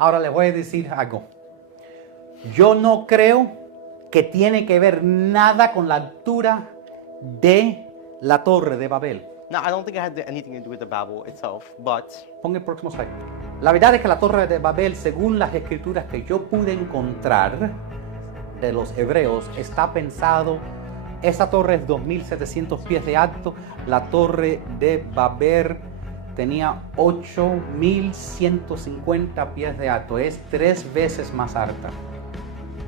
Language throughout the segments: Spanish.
Ahora les voy a decir algo. Yo no creo que tiene que ver nada con la altura de la Torre de Babel. Now, I don't think it had anything to do with the Babel itself, but Pon el próximo slide. La verdad es que la Torre de Babel, según las escrituras que yo pude encontrar de los hebreos, está pensado, esa torre es 2.700 pies de alto, la Torre de Babel tenía 8.150 pies de alto, es 3 veces más alta.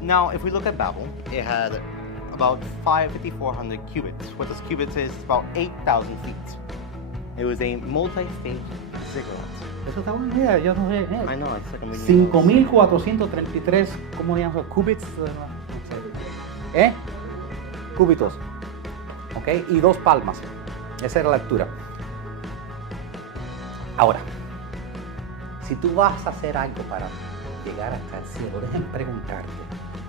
now if we look at Babel, it had about 5,400 cubits. What this cubits is about 8,000 feet. It was a multi-stage ziggurat. Eso está buena idea, yo no sé. I know, it's like I'm reading your notes. 5.433, ¿cómo se llama? Cúbits. Cúbitos. ¿Ok? Y 2 palmas. Esa era la altura. Ahora, si tú vas a hacer algo para llegar hasta el cielo, déjenme preguntarte.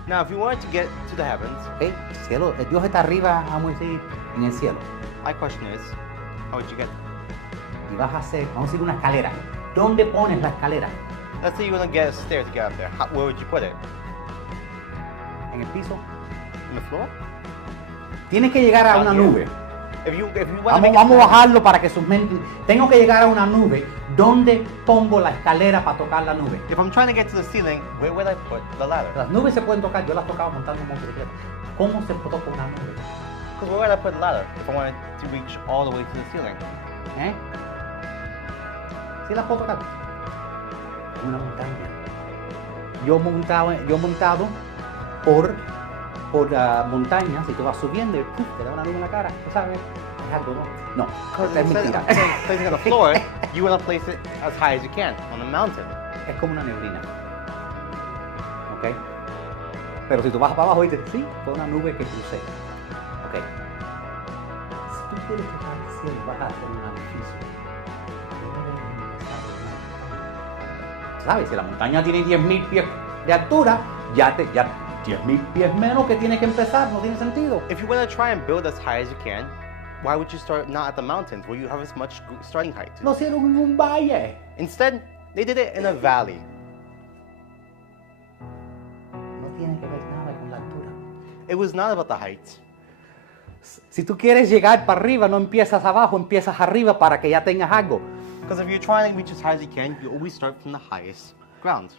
Now, if you wanted to get to the heavens, ¿Ok? El cielo, Dios está arriba, vamos a decir, en el cielo. my question is, how would you get there? Y vas a hacer, vamos a decir, una escalera. ¿Dónde pones la escalera? Let's say you want to get a stair to get up there. Where would you put it? ¿En el piso? On the floor? Tienes que llegar a Down una here. nube. If you want to Vamos, make vamos a it, bajarlo para que sus mentes... Tengo que llegar a una nube. ¿Dónde pongo la escalera para tocar la nube? if I'm trying to get to the ceiling, where would I put the ladder? Las nubes se pueden tocar. Yo las tocaba montando un motocicleta. ¿Cómo se toca una nube? Because where would I put the ladder if I wanted to reach all the way to the ceiling? ¿Eh? ¿Sí las puedo tocar? En una montaña. Yo montado por montañas y tú vas subiendo y ¡puf! Te da una nube en la cara. ¿Tú sabes? Es algo, ¿no? No, Because es instead mentira. of placing it on the floor, you want to place it as high as you can on a mountain. Es como una neblina. ¿Ok? Pero si tú vas para abajo y dices, sí, fue una nube que crucé. ¿Ok? Si tú quieres llegar al cielo, vas a hacer un edificio. ¿Sabes? Si la montaña tiene 10.000 pies de altura, ya 10.000 pies menos que tienes que empezar, no tiene sentido. If you want to try and build as high as you can, why would you start not at the mountains where you have as much starting height? Lo hicieron en un valle. Instead, they did it in a valley. No tiene que ver nada con la altura. It was not about the height. Si tú quieres llegar para arriba, no empiezas abajo, empiezas arriba para que ya tengas algo. Because if you're trying to reach as high as you can, you always start from the highest ground.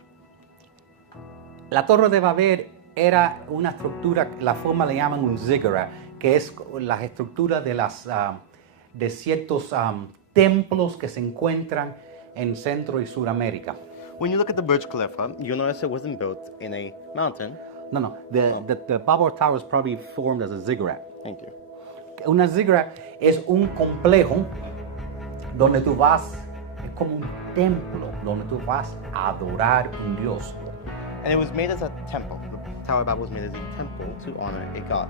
La Torre de Babel era una estructura, la forma le llaman un ziggurat, que es las estructuras de ciertos templos que se encuentran en Centro y Suramérica. When you look at the Burj Khalifa, you'll notice it wasn't built in a mountain. No, the Babel Tower is probably formed as a ziggurat. Thank you. Una ziggurat es un complejo donde tú vas, es como un templo, donde tú vas a adorar un Dios. And it was made as a temple. The Tower of Babel was made as a temple to honor a god.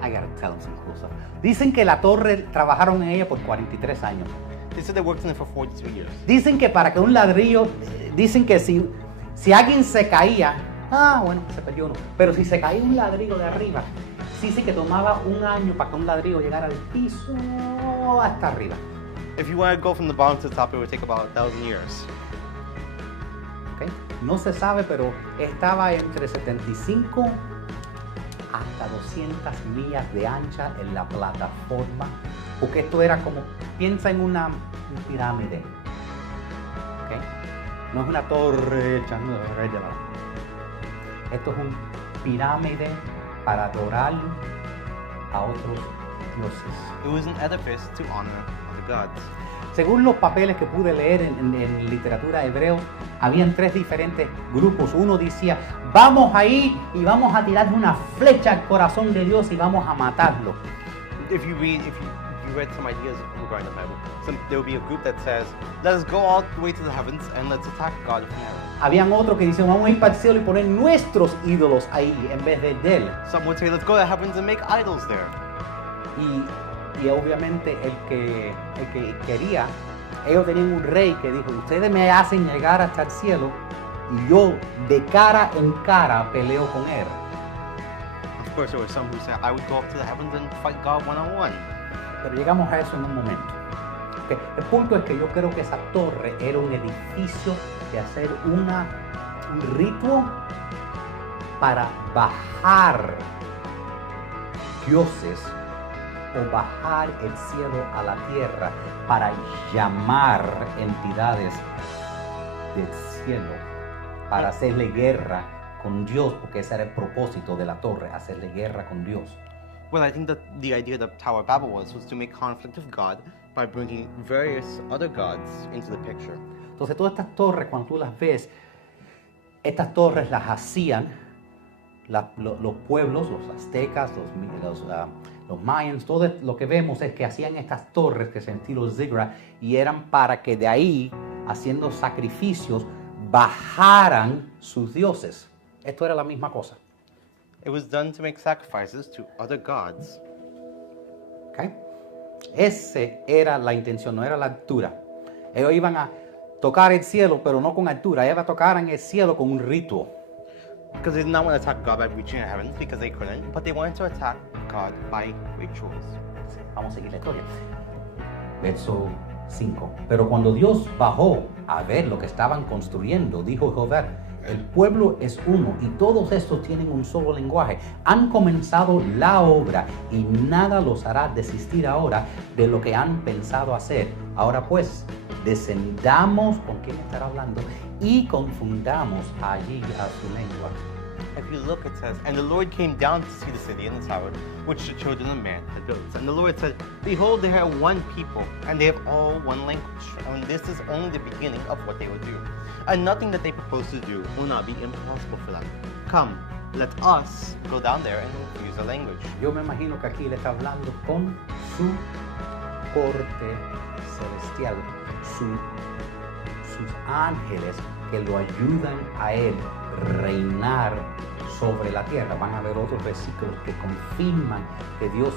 I gotta tell them some cool stuff. Dicen que la torre trabajaron en ella por 43 años. They said they worked in it for 42 years. Dicen que para que un ladrillo, dicen que si alguien se caía, bueno, se perdió uno, pero si se caía un ladrillo de arriba, dice que tomaba un año para que un ladrillo llegara al piso hasta arriba. If you want to go from the bottom to the top, it would take about 1,000 years. ¿Okay? No se sabe, pero estaba entre 75 hasta 200 millas de ancha en la plataforma, porque esto era como, piensa en una pirámide. ¿Okay? No es una torre echando de la... Esto es un pirámide para adorar a otros dioses. It was an edifice to honor the gods. Según los papeles que pude leer en literatura hebreo, habían 3 diferentes grupos. Uno decía, vamos a ir y vamos a tirar una flecha al corazón de Dios y vamos a matarlo. If you read some ideas regarding the Bible, there will be a group that says, let us go all the way to the heavens and let's attack God from heaven. Habían otros que decían, vamos a ir para el cielo y poner nuestros ídolos ahí en vez de él. Some would say, let's go to the heavens and make idols there. Y obviamente el que quería, ellos tenían un rey que dijo, ustedes me hacen llegar hasta el cielo y yo de cara en cara peleo con él. Of course, there were some who said, I would go up to the heavens and fight God one-on-one. Pero llegamos a eso en un momento. Ok, el punto es que yo creo que esa torre era un edificio de hacer un rito para bajar dioses o bajar el cielo a la tierra para llamar entidades del cielo para hacerle guerra con Dios, porque ese era el propósito de la torre, hacerle guerra con Dios. Well, I think that the idea that Tower of Babel was to make conflict with God by bringing various other gods into the picture. Entonces todas estas torres, cuando tú las ves, estas torres las hacían los pueblos, los aztecas, los mayans, todo lo que vemos es que hacían estas torres que son estilo ziggurat y eran para que de ahí, haciendo sacrificios, bajaran sus dioses. Esto era la misma cosa. It was done to make sacrifices to other gods. ¿Okay? Esa era la intención, no era la altura. Ellos iban a tocar el cielo, pero no con altura. Ellos tocaran el cielo con un rito. Because they did not want to attack God by reaching the heavens, because they couldn't, but they wanted to attack God by rituals. Vamos a seguir la historia. Verso 5. Pero cuando Dios bajó a ver lo que estaban construyendo, dijo Jehová: el pueblo es uno y todos estos tienen un solo lenguaje. Han comenzado la obra y nada los hará desistir ahora de lo que han pensado hacer. Ahora pues, descendamos, ¿con quién estará hablando? Y confundamos allí a su lengua. If you look, it says, and the Lord came down to see the city and the tower, which the children of man had built. And the Lord said, behold, they are one people, and they have all one language. And this is only the beginning of what they will do. And nothing that they propose to do will not be impossible for them. Come, let us go down there and use a language. Yo me imagino que aquí le está hablando con su corte celestial, sus ángeles que lo ayudan a él reinar sobre la tierra. Van a ver otros versículos que confirman que Dios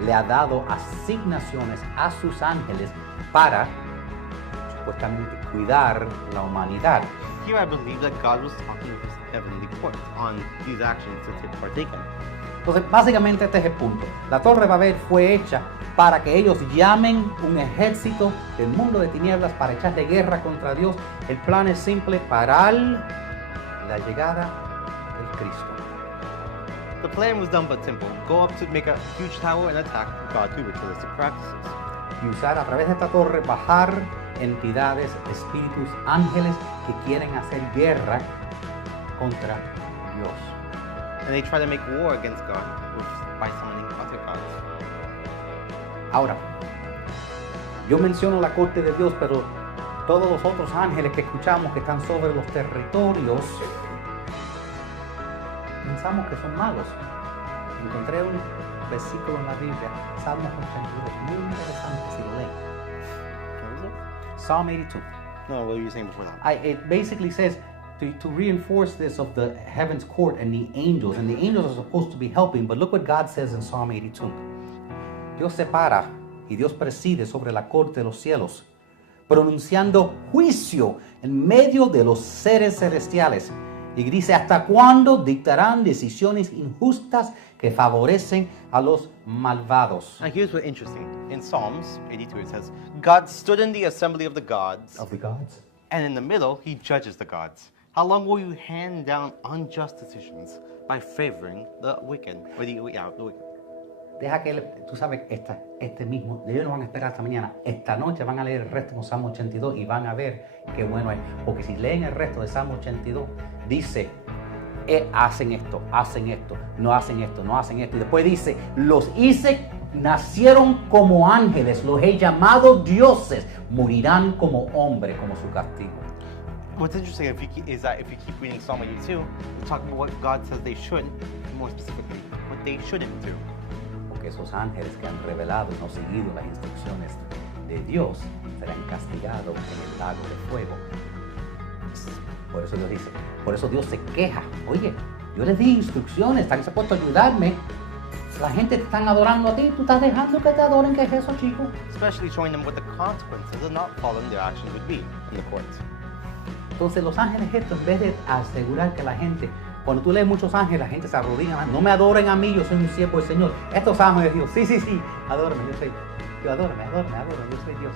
le ha dado asignaciones a sus ángeles para supuestamente cuidar la humanidad. Here I believe that God was talking to his heavenly court on these actions that they partaken. Entonces, básicamente este es el punto. La Torre de Babel fue hecha para que ellos llamen un ejército del mundo de tinieblas para echarle guerra contra Dios. El plan es simple: parar la llegada del Cristo. The plan was done but simple. Go up to make a huge tower and attack God through ritualistic practices. Y usar a través de esta torre, bajar entidades, espíritus, ángeles que quieren hacer guerra contra Dios. And they try to make war against God by summoning other gods. Ahora, yo menciono la corte de Dios, pero todos los otros ángeles que escuchamos que están sobre los territorios, pensamos que son malos. Encontré un versículo en la Biblia, Salmos 82, muy interesante si lo leen. What was it? Psalm 82. No, what were you saying before that? It basically says to reinforce this of the heaven's court and the angels are supposed to be helping, but look what God says in Psalm 82. Dios se para y Dios preside sobre la corte de los cielos, pronunciando juicio en medio de los seres celestiales. Y dice: ¿hasta cuándo dictarán decisiones injustas que favorecen a los malvados? Now here's what's interesting. In Psalms 82 it says, God stood in the assembly of the gods, Of the gods. and in the middle he judges the gods. How long will you hand down unjust decisions by favoring the wicked? Or the wicked. Deja que, tú sabes, este mismo, ellos no van a esperar hasta mañana. Esta noche van a leer el resto de Salmo 82 y van a ver qué bueno es. Porque si leen el resto de Salmo 82, dice, hacen esto, no hacen esto, no hacen esto. Y después dice, los hice, nacieron como ángeles, los he llamado dioses, morirán como hombres, como su castigo. What's interesting is that if you keep reading Psalm 82, it's talking about what God says they should, more specifically, what they shouldn't do. Porque esos ángeles que han revelado y no seguido las instrucciones de Dios serán castigados en el lago de fuego. Por eso Dios dice, por eso Dios se queja. Oye, yo les di instrucciones, están supuestos a ayudarme. La gente te están adorando a ti, tú estás dejando que te adoren. ¿Qué es eso, chico? Especially showing them what the consequences of not following their actions would be in the courts. Entonces los ángeles estos, en vez de asegurar que la gente, cuando tú lees muchos ángeles, la gente se arrodilla, no me adoren a mí, yo soy un siervo del Señor. Estos ángeles de Dios, sí, adórame, yo adórame, yo soy Dios.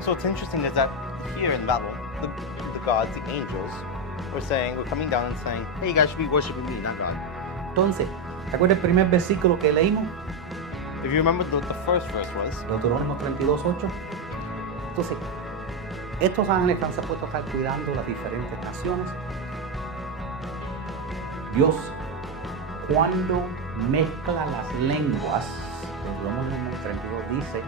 So what's interesting is that here in Babel, the gods, the angels, were coming down and saying, hey, you guys should be worshiping me, not God. Entonces, ¿te acuerdas el primer versículo que leímos? If you remember, the first verse was, Deuteronomio 32:8. Entonces, estos ángeles que se han puesto a estar cuidando las diferentes naciones. Dios, cuando mezcla las lenguas, Deuteronomio 32 dice,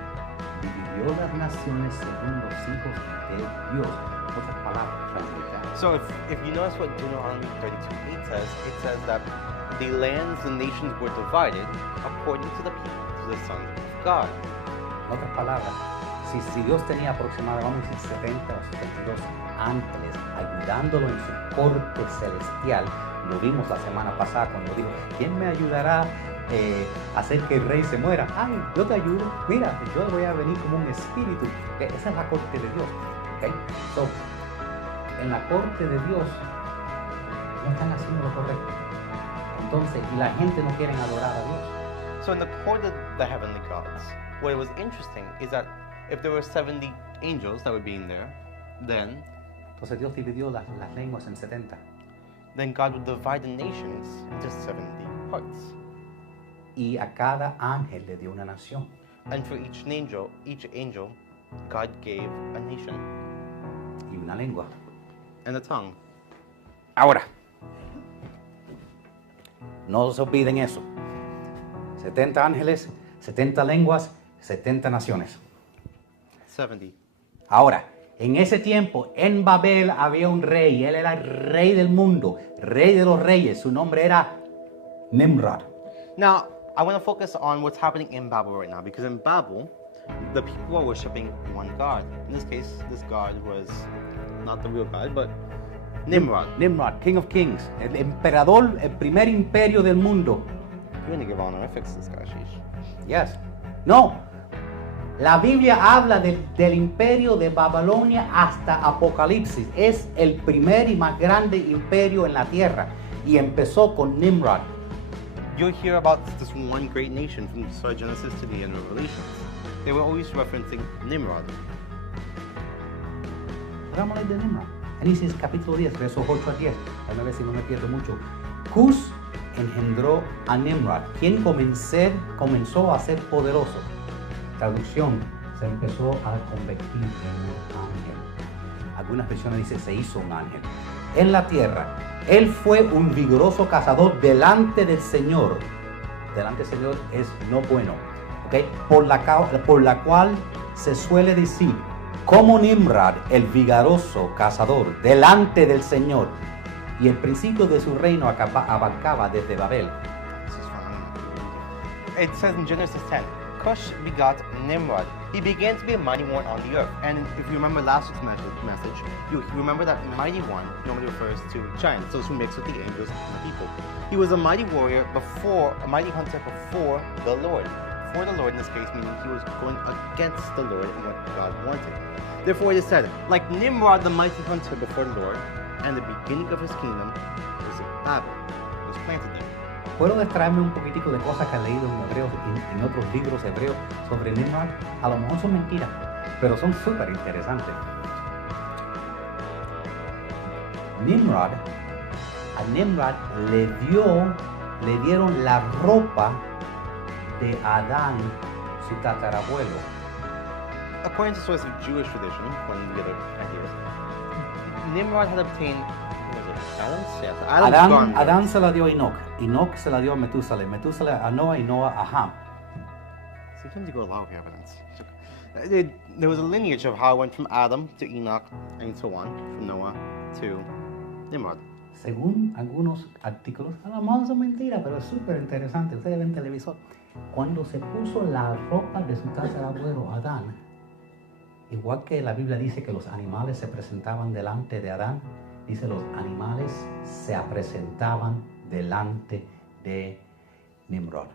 dividió las naciones según los hijos de Dios. Otras palabras, transliteral. so if you notice what Deuteronomy 32:8 says, it says that the lands, the nations were divided according to the people, to the sons of God. En otras palabras, si Dios tenía aproximadamente, vamos a decir, 70 o 72 ángeles ayudándolo en su corte celestial, lo vimos la semana pasada cuando dijo, ¿quién me ayudará a hacer que el rey se muera? Ay, yo te ayudo, mira, yo voy a venir como un espíritu. ¿Okay? Esa es la corte de Dios. ¿Okay? So, en la corte de Dios no están haciendo lo correcto. Entonces, y la gente no quiere adorar a Dios. So in the court of the heavenly gods, what was interesting is that if there were 70 angels that were being there, then Entonces Dios dividió las lenguas en 70. God would divide the nations into 70 parts. Y a cada ángel le dio una nación. And for each angel, God gave a nation Y una lengua. and a tongue. Ahora, no se olviden eso. 70 ángeles, 70 lenguas, 70 naciones. 70. Ahora, en ese tiempo, en Babel había un rey. Él era el rey del mundo, rey de los reyes. Su nombre era Nimrod. Now, I want to focus on what's happening in Babel right now, because in Babel, the people are worshiping one God. In this case, this God was not the real God, but Nimrod. Nimrod, King of Kings, el emperador, el primer imperio del mundo. You're gonna give honorifics to this guy, sheesh. Yes. No. La Biblia habla del imperio de Babilonia hasta Apocalipsis. Es el primer y más grande imperio en la tierra. Y empezó con Nimrod. You'll hear about this one great nation from Genesis to the end of Revelations. They were always referencing Nimrod. Vamos a leer de Nimrod. Génesis capítulo 10, versos 8 a 10. A ver si no me pierdo mucho. Cus engendró a Nimrod, quien comenzó a ser poderoso. Traducción, se empezó a convertir en un ángel. Algunas versiones dicen se hizo un ángel. En la tierra, él fue un vigoroso cazador delante del Señor. Delante del Señor es no bueno. ¿Okay? Por la cual se suele decir, como Nimrod, el vigoroso cazador, delante del Señor. Y el principio de su reino abarcaba desde Babel. This is fun. It says in Genesis 10, Cush begot Nimrod. He began to be a mighty one on the earth. And if you remember last week's message, you remember that mighty one normally refers to giants, those who mix with the angels and the people. He was a mighty warrior a mighty hunter before the Lord. For the Lord in this case, meaning he was going against the Lord and what God wanted. Therefore it is said, like Nimrod, the mighty hunter before the Lord, and the beginning of his kingdom was Babel, was planted there. ¿Puedo distraerme un poquitico de cosas que he leído en hebreos y en otros libros hebreos sobre Nimrod? A lo mejor son mentiras, pero son súper interesantes. A Nimrod le dieron la ropa de Adán, su tatarabuelo. According to sources of Jewish tradition, one of the other ideas, Nimrod had obtained, Adam's garment. Adán se la dio a Enoch, Enoch se la dio a Metúsala, Metúsala a Noah y Noah a Ham. Sometimes you go loud here, evidence. There was a lineage of how it went from Adam to Enoch and so on, from Noah to Nimrod. Según algunos artículos, a lo mejor son mentiras, pero es súper interesante. Ustedes ven televisor. Cuando se puso la ropa de su tatarabuelo Adán, igual que la Biblia dice que los animales se presentaban delante de Adán, dice los animales se presentaban delante de Nimrod.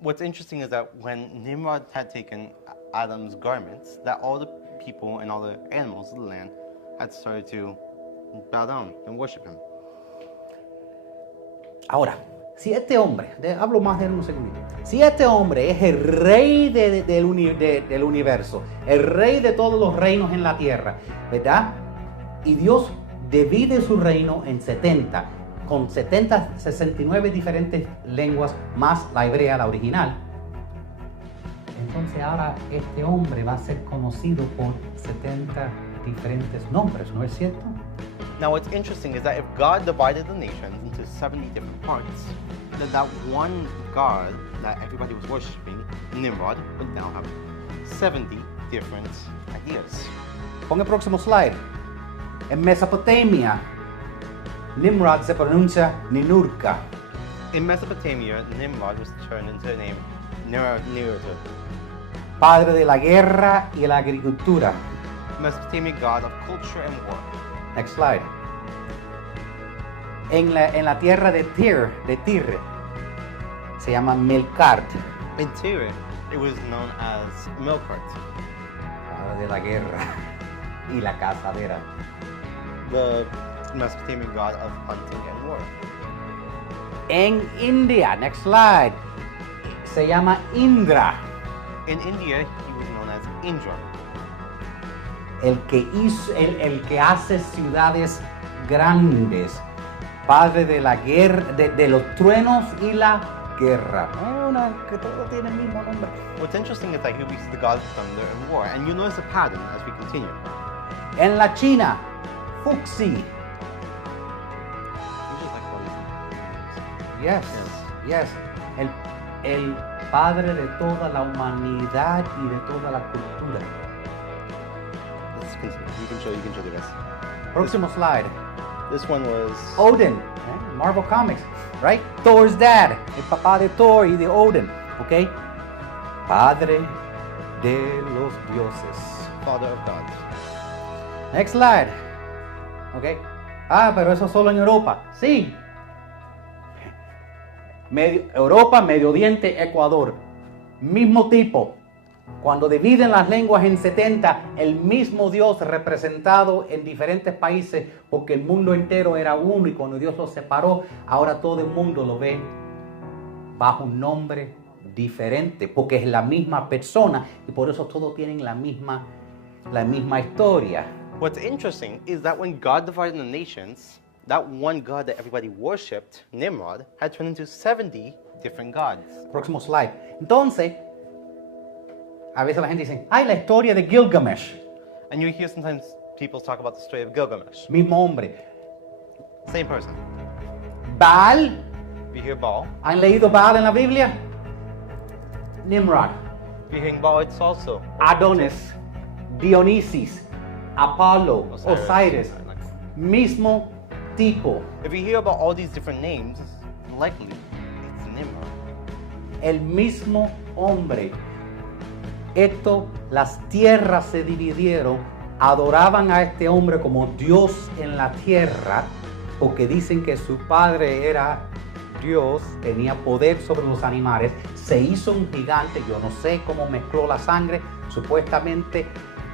What's interesting is that when Nimrod had taken Adam's garments, that all the people and all the animals of the land had started to bow down and worship him. Ahora, si este hombre, hablo más de unos segundos, si este hombre es el rey del universo, el rey de todos los reinos en la tierra, ¿verdad? Y Dios divide su reino en 70, con 69 diferentes lenguas, más la hebrea, la original. Entonces ahora este hombre va a ser conocido por 70 diferentes nombres, ¿no es cierto? Now, what's interesting is that if God divided the nations into 70 different parts, then that one God that everybody was worshiping, Nimrod, would now have 70 different ideas. Pon el próximo slide. En Mesopotamia, Nimrod se pronuncia Ninurka. In Mesopotamia, Nimrod was turned into the name Niruta, Padre de la guerra y la agricultura. Mesopotamia god of culture and war. Next slide. En la tierra de Tyr, se llama Melkart. In Tyre, it was known as Melkart, Padre de la guerra y la cazadera. the Mesopotamian god of hunting and war. En India, next slide, se llama Indra. In India, he was known as Indra, El que hace ciudades grandes, padre de la guerra, de los truenos y la guerra. Que todo tiene el mismo nombre. What's interesting is that he was the god of thunder and war, and you notice a pattern as we continue. En la China, Fuxi. You just like all these names. Yes. El padre de toda la humanidad y de toda la cultura. Let's continue. You can show the rest. Próximo slide. This one was Odin, Marvel Comics, right? Thor's dad, el papá de Thor y de Odin, ¿ok? Padre de los dioses. father of gods. Next slide, ¿ok? Pero eso solo en Europa, sí. Europa, Medio Oriente, Ecuador, mismo tipo. Cuando dividen las lenguas en 70, el mismo Dios representado en diferentes países, porque el mundo entero era uno y cuando Dios los separó, ahora todo el mundo lo ve bajo un nombre diferente, porque es la misma persona y por eso todos tienen la misma historia. What's interesting is that when God divided the nations, that one God that everybody worshipped, Nimrod, had turned into 70 different gods. Próximo slide. Entonces, a veces la gente dice, la historia de Gilgamesh, And you hear sometimes people talk about the story of Gilgamesh. mismo hombre. Same person. Baal, We hear Baal. ¿han leído Baal en la Biblia? Nimrod, We hear Baal, it's also Adonis, Dionisis, Apolo, Osiris, Like- mismo tipo. If we hear about all these different names, likely it's Nimrod. El mismo hombre. Las tierras se dividieron, adoraban a este hombre como Dios en la tierra, porque dicen que su padre era Dios, tenía poder sobre los animales, se hizo un gigante, yo no sé cómo mezcló la sangre, supuestamente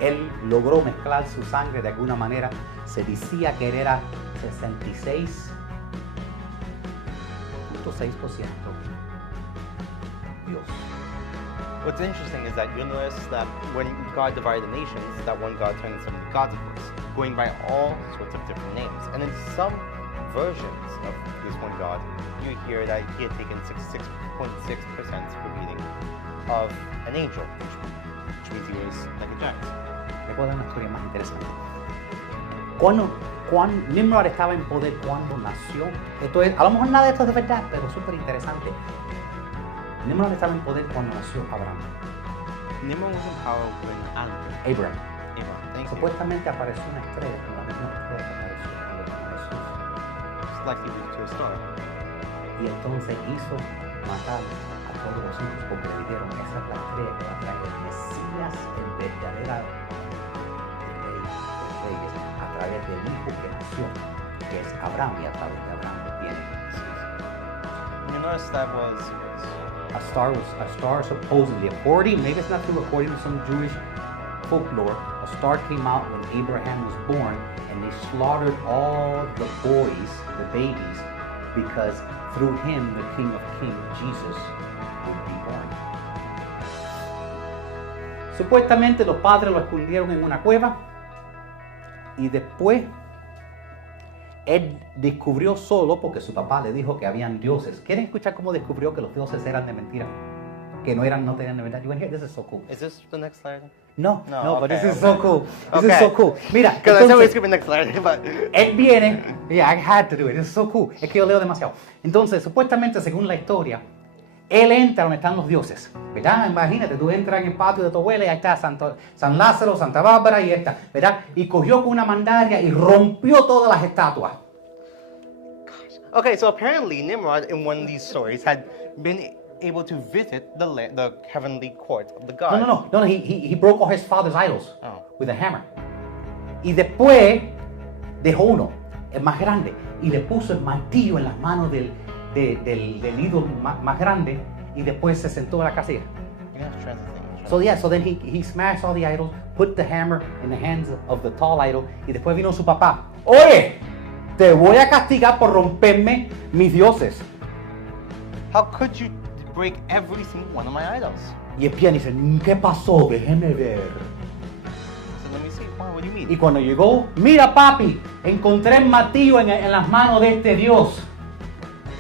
él logró mezclar su sangre de alguna manera, se decía que él era 66.6% Dios. What's interesting is that you'll notice that when God divided the nations, that one God turned into 70 gods, of course, going by all sorts of different names. And in some versions of this one God, you hear that he had taken 66.6% reading of an angel, which means he was like a giant. Les puedo dar una historia más interesante. Cuando Nimrod estaba en poder cuando nació, esto es, a lo mejor nada de esto es de verdad, pero súper interesante. Nimrod estaba en poder cuando nació Abraham. Nimrod was in power when Abraham. Thank you. Supuestamente apareció una estrella, como la misma estrella que apareció cuando vino Jesús. It's likely due to a star. Y entonces hizo matar a todos los hijos porque le dijeron, esa es la estrella que va a traer el Mesías, el verdadero rey de reyes, a través del hijo que nació, que es Abraham, y a través de Abraham viene el Mesías. And you notice that was A star supposedly, according, maybe it's not true, according to some Jewish folklore, a star came out when Abraham was born and they slaughtered all the boys, the babies, because through him, the King of Kings, Jesus, would be born. Supuestamente los padres lo escondieron en una cueva y después él descubrió solo porque su papá le dijo que habían dioses. ¿Quieren escuchar cómo descubrió que los dioses eran de mentira? Que no tenían de verdad. You want to hear? This is so cool. Is this the next slide? No, No, but okay, this is okay. so cool. This Okay. is so cool. Mira, Because I said we entonces, skip the next slide, but él viene, yeah, I had to do it, it's so cool, es que yo leo demasiado. Entonces, supuestamente, según la historia, él entra donde están los dioses, ¿verdad? Imagínate, tú entras en el patio de tu abuela y ahí está San Lázaro, Santa Bárbara y esta, ¿verdad? Y cogió con una mandaria y rompió todas las estatuas. okay. So apparently Nimrod, in one of these stories, had been able to visit the heavenly court of the gods. No, he broke all his father's idols Oh. with a hammer. Y después dejó uno, el más grande, y le puso el martillo en las manos del ídolo más grande, y después se sentó en la casa. You have to translate things. So then he smashed all the idols, put the hammer in the hands of the tall idol, y después vino su papá. Oye, te voy a castigar por romperme mis dioses. How could you break every single one of my idols? Y el piano dice, ¿qué pasó? Déjeme ver. So let me see. What do you mean? Y cuando llegó, mira papi, encontré el martillo en las manos de este dios.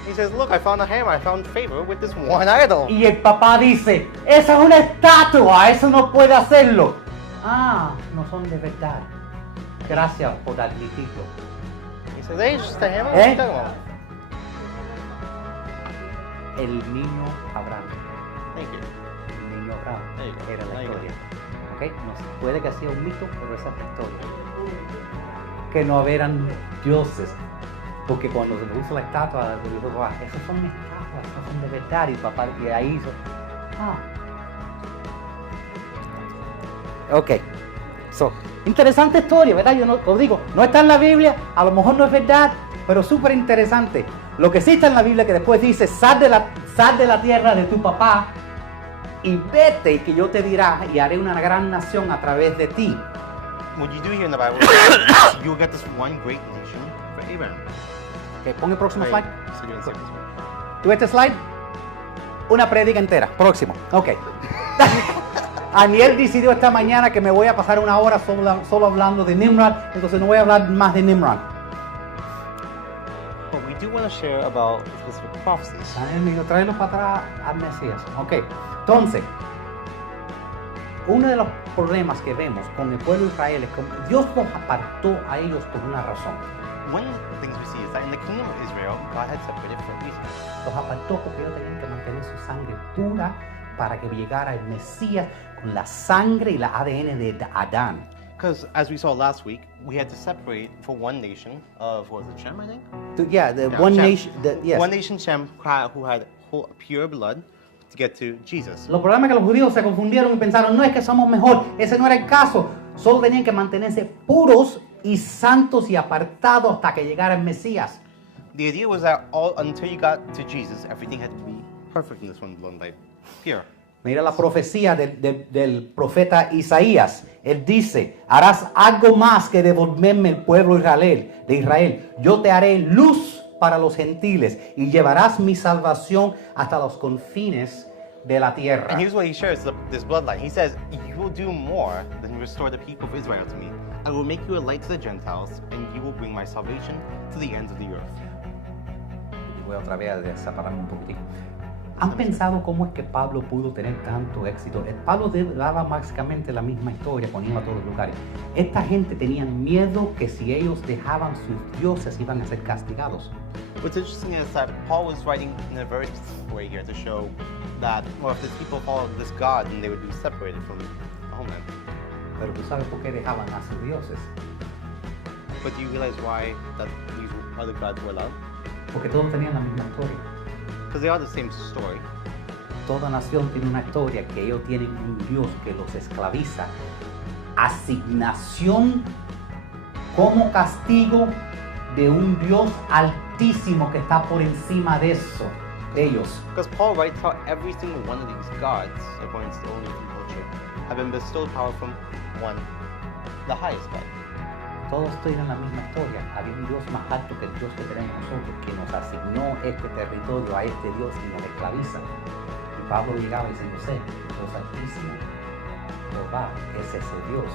He says, look, I found a hammer. I found favor with this one idol. Y el papá dice, esa es una estatua, eso no puede hacerlo. Ah, no son de verdad. Gracias por admitirlo. He says, hey, it's just a hammer. What are you talking about? El niño Abraham. Thank you. El niño Abraham Ahí, era la ahí. historia. ¿Ok? No sé, puede que sea un mito, pero esa es la historia. Que no eran dioses. Porque cuando se puso la estatua, le dijo, "Ah, esas son estatuas, no son de verdad". Y papá, y ahí hizo, Ok. So, interesante historia, ¿verdad? Yo no, os digo, no está en la Biblia, a lo mejor no es verdad, pero súper interesante. Lo que sí está en la Biblia que después dice, sal de la tierra de tu papá y vete, y que yo te dirá y haré una gran nación a través de ti. What you do here in the Bible, you'll get this one great nation for Abraham. Ok, pon el próximo Right. slide. So you're gonna skip this one. ¿Tú este slide? Una prédica entera. Próximo. Ok. Aniel decidió esta mañana que me voy a pasar una hora solo hablando de Nimrod, entonces no voy a hablar más de Nimrod. But we do want to share about specific prophecies. Aniel, tráelo para atrás al Mesías. Ok. Entonces, uno de los problemas que vemos con el pueblo de Israel es que Dios los apartó a ellos por una razón. One of the things we see is that in the kingdom of Israel, God had separated for a reason. Los apartó porque ellos tenían que mantener su sangre pura para que llegara el Mesías con la sangre y la ADN de Adán. Because as we saw last week, we had to separate for one nation of, what was it, Shem, I think? Yeah, the Yeah, one Shem. nation. Yes. One nation, Shem, who had pure blood to get to Jesus. Los problemas es que los judíos se confundieron y pensaron, no es que somos mejor, ese no era el caso. Solo tenían que mantenerse puros y santos y apartados hasta que llegara el Mesías. The idea was that until you got to Jesus, everything had to be perfect in this one blood life, pure. Mira la profecía del profeta Isaías. Él dice, harás algo más que devolverme el pueblo de Israel. Yo te haré luz para los gentiles y llevarás mi salvación hasta los confines de la tierra. And here's what he shares this bloodline. He says, you will do more than restore the people of Israel to me. I will make you a light to the Gentiles, and you will bring my salvation to the ends of the earth. Y voy otra vez a separarme un poquitico. ¿Han pensado cómo es que Pablo pudo tener tanto éxito? Pablo daba básicamente la misma historia, ponía a todos los lugares. Esta gente tenía miedo que si ellos dejaban sus dioses iban a ser castigados. What's interesting is that Paul was writing in a very specific way here to show that, well, if the people followed this God, then they would be separated from the homeland. Pero tú sabes por qué dejaban a sus dioses. But do you realize why that these other gods were allowed? Porque todos tenían la misma historia. Because they are the same story. Toda nación tiene una historia que ellos tienen un Dios que los esclaviza. Asignación como castigo de un Dios altísimo que está por encima de eso, de ellos. Because Paul writes how every single one of these gods, according to the Old Testament culture, have been bestowed power from one, the highest God. todos tienen la misma historia. Había un Dios más alto que el Dios que tenemos nosotros, que nos asignó este territorio a este Dios y nos esclaviza. Y Pablo llegaba diciéndose, Dios altísimo, Jehová es ese Dios.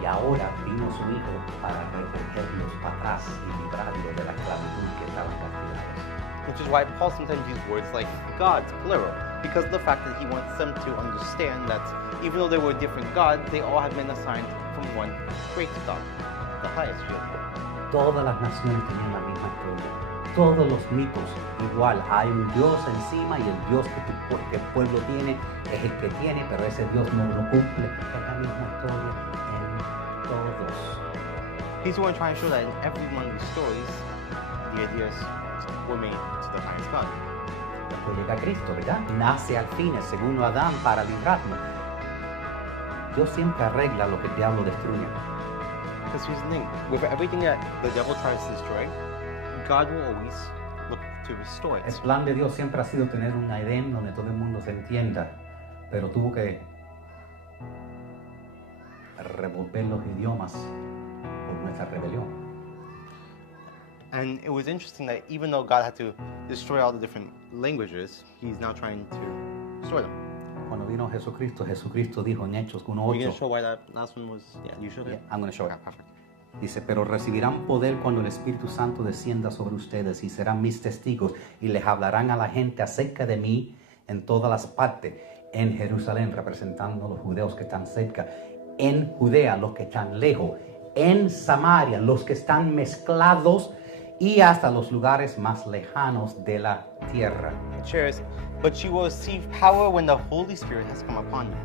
Y ahora vino su Hijo para recogerlos para atrás y librarlos de la esclavitud que estaban castigados. Which is why Paul sometimes uses words like gods, plural, because of the fact that he wants them to understand that even though there were different gods, they all have been assigned from one great God, the highest really. Todas las naciones tenían la misma historia. Todos los mitos igual. Hay un Dios encima y el Dios que el pueblo tiene es el que tiene, pero ese Dios no lo cumple. Es la misma historia en todos. He's the one trying to show that in every one of these stories, the ideas were made to the highest God. Después llega Cristo, ¿verdad? Nace al fin el segundo Adán para librarnos. Dios siempre arregla lo que el diablo destruye. Because here's the thing, with everything that the devil tries to destroy, God will always look to restore El it. plan de Dios siempre ha sido tener un Edén donde todo el mundo se entienda, pero tuvo que revolver los idiomas por nuestra rebelión. And it was interesting that even though God had to destroy all the different languages, he's now trying to restore them. Cuando vino Jesucristo, Jesucristo dijo en Hechos Are you going to 1:8, show why that last one was, you showed it? Yeah, I'm going to show it. Okay, perfect. Dice, pero recibirán poder cuando el Espíritu Santo descienda sobre ustedes y serán mis testigos y les hablarán a la gente acerca de mí en todas las partes, en Jerusalén, representando a los judeos que están cerca, en Judea, los que están lejos, en Samaria, los que están mezclados y hasta los lugares más lejanos de la tierra. It shares, but you will receive power when the Holy Spirit has come upon you,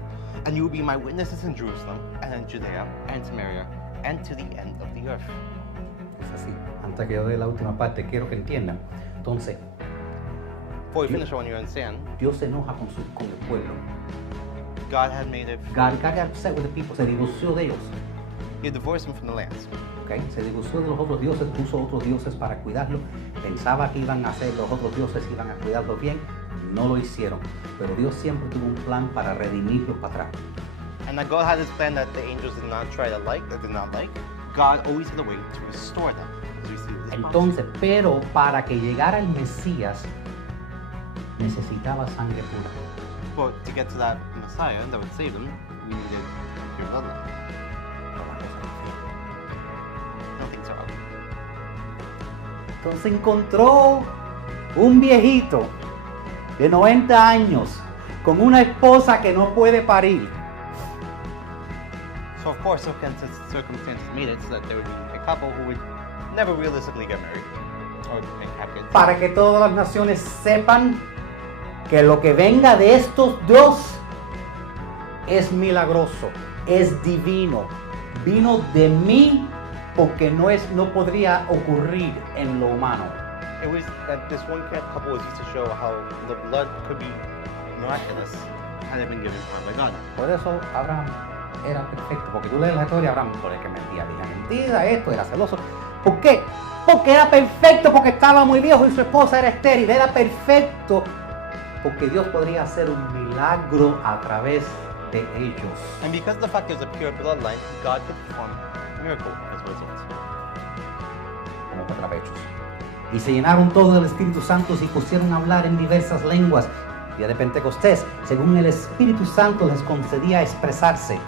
and you will be my witnesses in Jerusalem, and in Judea, and Samaria, and to the end of the earth. Es así. Antes que yo dé la última parte, quiero que entiendan. Entonces, Before we finish, I want you to understand, Dios se enoja con el pueblo. God had made it, God got upset with the people, se divorció de ellos. he had divorced them from the lands. Okay. Se divorció de los otros dioses, puso otros dioses para cuidarlo. Pensaba que iban a hacer los otros dioses, iban a cuidarlo bien. No lo hicieron. Pero Dios siempre tuvo un plan para redimirlos para atrás. And that God had this plan that the angels did not try to like, that did not like. God always had a way to restore them. As we see this Entonces, pero para que llegara el Mesías, necesitaba sangre pura. But to get to that Messiah that would save them, we needed your bloodline. No things are ugly. Entonces encontró un viejito de 90 años con una esposa que no puede parir. So of course, circumstances made it so that there would be a couple who would never realistically get married or have kids. Para que todas las naciones sepan que lo que venga de estos dos es milagroso, es divino. Vino de mí porque no podría ocurrir en lo humano. It was that this one couple was used to show how the blood could be miraculous had it been given by God. Por eso Abraham era perfecto, porque tú lees la historia de Abraham, por el que mentía, dije mentira, esto, era celoso. ¿Por qué? Porque era perfecto, porque estaba muy viejo y su esposa era estéril. Era perfecto porque Dios podría hacer un milagro a través de ellos. And because of the fact there's a pure bloodline, God could perform a miracle as a result. Como cuatrapechos. Y se llenaron todos del Espíritu Santo y pusieron a hablar en diversas lenguas. Día de Pentecostés, según el Espíritu Santo les concedía expresarse.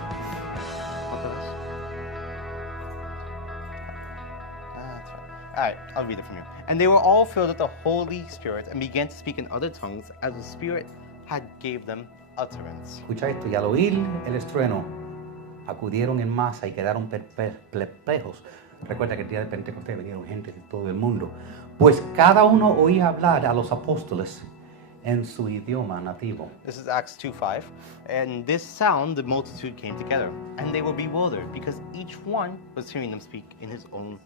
That's right. All right, I'll read it from here. And they were all filled with the Holy Spirit and began to speak in other tongues as the Spirit had gave them utterance. Escucha esto, y al oír el estruendo, acudieron en masa y quedaron perplejos. Recuerda que el día de Pentecostés vinieron gente de todo el mundo. Pues cada uno oía hablar a los apóstoles en su idioma nativo. This is Acts 2:5. And this sound, the multitude came together, and they were bewildered because each one was hearing them speak in his own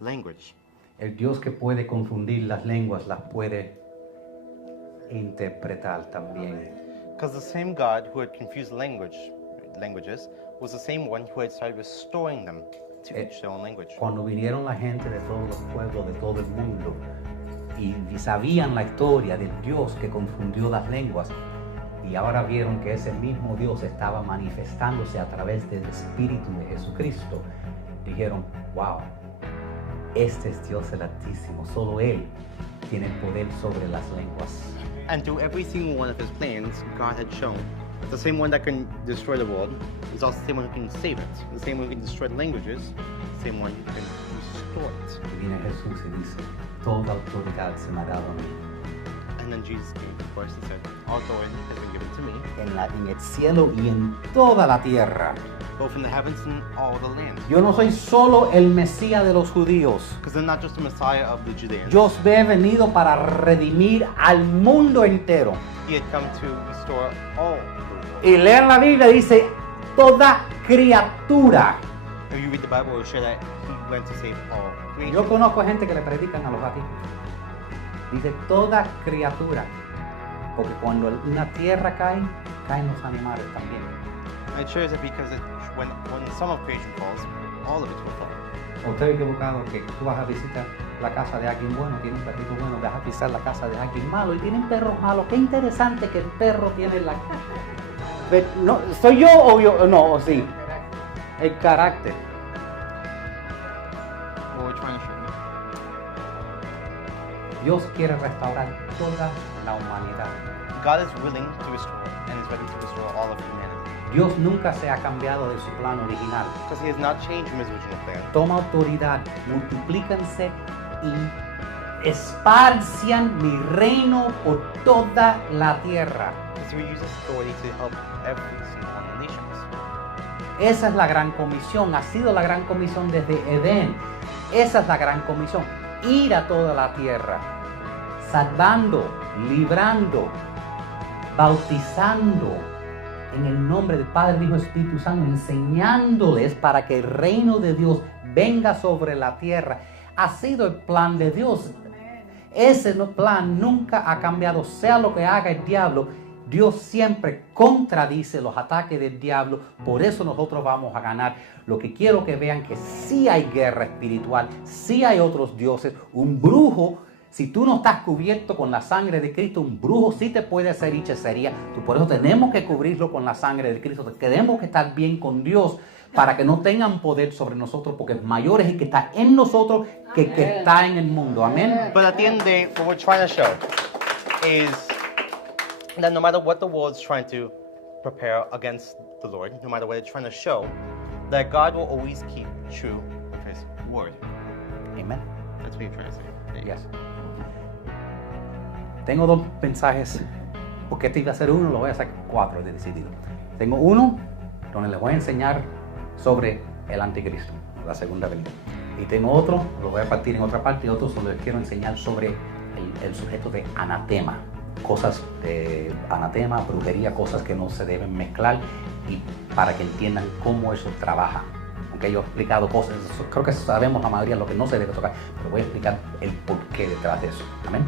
language. El Dios que puede confundir las lenguas las puede interpretar también. Because the same God who had confused languages was the same one who had started restoring them to each their own language. Cuando vinieron la gente de todos los pueblos, de todo el mundo, y sabían la historia del Dios que confundió las lenguas, y ahora vieron que ese mismo Dios estaba manifestándose a través del Espíritu de Jesucristo, dijeron, wow, este es Dios el Altísimo, solo Él tiene el poder sobre las lenguas. And through every single one of his plans, God had shown that the same one that can destroy the world is also the same one who can save it. The same one who can destroy the languages, the same one who can restore it. Y viene Jesús y dice, toda autoridad se me ha dado a mí. And then Jesus came, of course, and said, all authority has been given to me, En el cielo y en toda la tierra. both in the heavens and all the land. Yo no soy solo el Mesías de los judíos. Because I'm not just the Messiah of the Judeans. Yo he venido para redimir al mundo entero. He had come to restore all the world. Y leer la Biblia dice, toda criatura. If you read the Bible, it will show that he went to save all creation. Yo conozco gente que le predican a los gatitos. Dice, toda criatura. Porque cuando una tierra cae, caen los animales también. I chose it because when some of creation falls, all of it will fall. Usted equivocado que tú vas a visitar la casa de alguien bueno, tiene un perrito bueno, vas a visitar la casa de alguien malo y tienen perros malos. Qué interesante que el perro tiene la casa. No, ¿soy yo o yo? No, o sí. El carácter. What we're trying to show Dios quiere restaurar toda la humanidad. you. God is willing to restore and is ready to restore all of humanity. Dios nunca se ha cambiado de su plan original. Because he has not changed from his original plan. Toma autoridad, multiplícanse y esparcian mi reino por toda la tierra. Because he uses authority to help every single one of the nations. Esa es la gran comisión, ha sido la gran comisión desde Edén. Esa es la gran comisión, ir a toda la tierra, salvando, librando, bautizando en el nombre del Padre, Hijo y Espíritu Santo, enseñándoles para que el reino de Dios venga sobre la tierra. Ha sido el plan de Dios. Ese plan nunca ha cambiado, sea lo que haga el diablo. Dios siempre contradice los ataques del diablo, por eso nosotros vamos a ganar. Lo que quiero que vean que sí hay guerra espiritual, sí hay otros dioses. Un brujo, si tú no estás cubierto con la sangre de Cristo, un brujo sí te puede hacer hechicería. Por eso tenemos que cubrirlo con la sangre de Cristo. Tenemos que estar bien con Dios para que no tengan poder sobre nosotros, porque mayor es el que está en nosotros que el que está en el mundo. Amén. But at the end of the day, what we're trying to show is that no matter what the world is trying to prepare against the Lord, no matter what it's trying to show, that God will always keep true of his word. Amén. That's what you're trying to say. Yes. Tengo dos mensajes, porque este iba a ser uno, lo voy a hacer 4 de decidido. Tengo uno donde les voy a enseñar sobre el anticristo, la segunda venida. Y tengo otro, lo voy a partir en otra parte, y otro donde les quiero enseñar sobre el sujeto de anatema. Cosas de anatema, brujería, cosas que no se deben mezclar, y para que entiendan cómo eso trabaja. Aunque yo he explicado cosas, creo que sabemos la mayoría lo que no se debe tocar, pero voy a explicar el porqué detrás de eso. Amén.